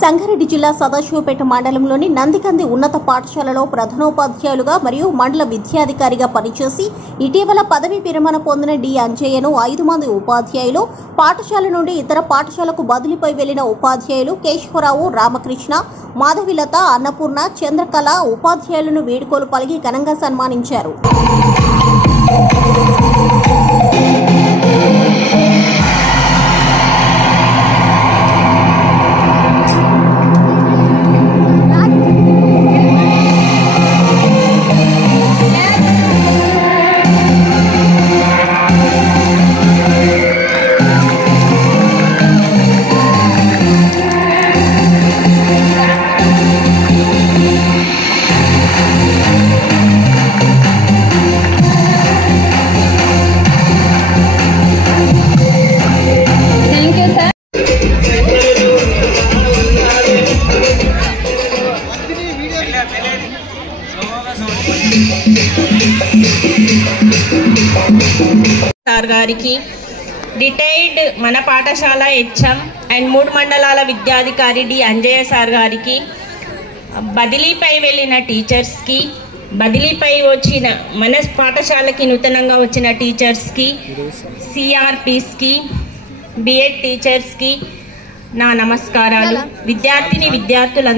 సంగారెడ్డి జిల్లా సదాశివపేట మండలంలోని నందికంది ఉన్నత పాఠశాలలో ప్రధానోపాధ్యాయులుగా మరియు మండల విద్యాధికారిగా పనిచేసి ఇటీవల పదవీ విరమణ పొందిన డి అంజయ్యను 5 మంది ఉపాధ్యాయులు, పాఠశాల నుండి ఇతర పాఠశాలకు బదిలీపై వెళ్లిన ఉపాధ్యాయులు కేశవరావు, రామకృష్ణ, మాధవిలత, అన్నపూర్ణ, చంద్రకళ ఉపాధ్యాయులను వేడుకలు పలికి ఘనంగా సన్మానించారు. సార్ గారికి, రిటైర్డ్ మన పాఠశాల హెచ్ఎం అండ్ 3 మండలాల విద్యాధికారి డి అంజయ్య సార్ గారికి, బదిలీపై వెళ్ళిన టీచర్స్కి, బదిలీపై వచ్చిన మన పాఠశాలకి నూతనంగా వచ్చిన టీచర్స్కి, సిఆర్పిస్కి, బిఎడ్ టీచర్స్కి నా నమస్కారాలు. విద్యార్థిని విద్యార్థులందరూ